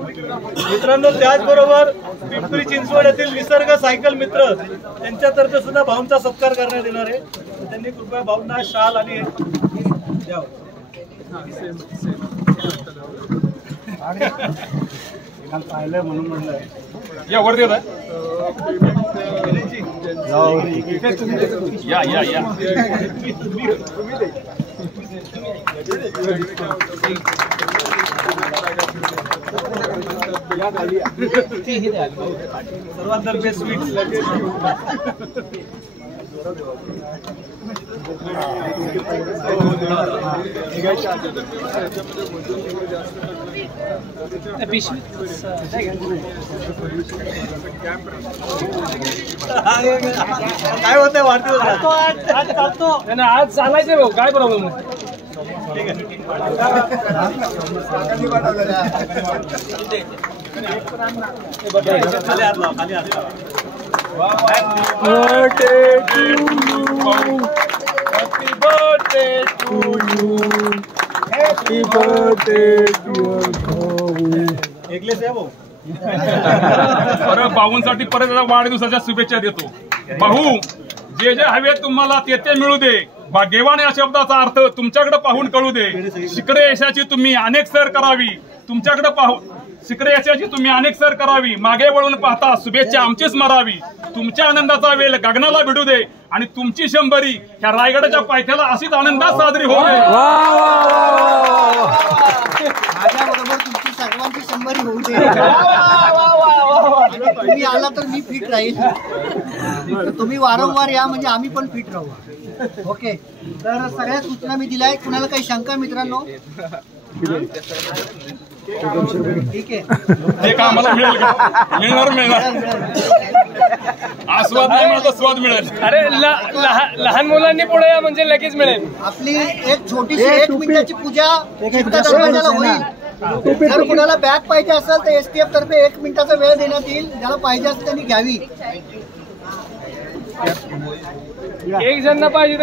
मित्रांनो, त्याचबरोबर पिंपरी चिंचवड येथील निसर्ग सायकल मित्र त्यांच्यातर्फे सुद्धा भाऊंचा सत्कार करण्यात येणार आहे. त्यांनी कृपया भाऊंना शाल आणि द्यावं. पाहिलं म्हणून म्हणलं या वर देत या या या सर्वांतर्फे स्वीट काय होतंय वाढदिवस आज चालायचं भाऊ, काय प्रॉब्लेम खाली हात लावा, खाली हात लावा. Happy birthday to you. Happy birthday to you. एकलेच आहे भाऊ. परत भाऊंसाठी परत वाढदिवसाच्या शुभेच्छा देतो. भाऊ, जे जे हवे तुम्हाला ते मिळू दे. भाग्यवान या शब्दाचा अर्थ तुमच्याकडे पाहून कळू दे. शिखरे यशाची तुम्ही अनेक सर करावी. तुमच्याकडे पाहून शिखरे यशाची तुम्ही अनेक सर करावी. मागे वळून पाहता शुभेच्छा आमचीच मरावी. तुमच्या आनंदाचा वेळ गगनाला भिडू दे आणि तुमची 100री ह्या रायगडाच्या पायथ्याला अशीच आनंदात साजरी होऊ दे. माझ्याबरोबर तुमची सर्वांची 100री होऊ दे. तुम्ही आला तर मी फिट राहील. तुम्ही वारंवार या म्हणजे आम्ही पण फिट राहू. ओके, तर सगळ्या सूचना मी दिल्या. कुणाला काही शंका मित्रांनो? ठीक आहे, ते का आम्हाला मिळणार आस्वाद नाही मिळतो, स्वाद मिळेल. अरे लहान मुलांनी पुढे या म्हणजे लगेच मिळेल. आपली एक छोटीशी 1 मिनिटाची पूजा दरवाजाला होईल. जर कुणाला बॅग पाहिजे असेल तर STF तर्फे 1 मिनिटाचा वेळ देण्यात येईल. ज्याला पाहिजे असेल त्यांनी घ्यावी. एक जण पाहिजे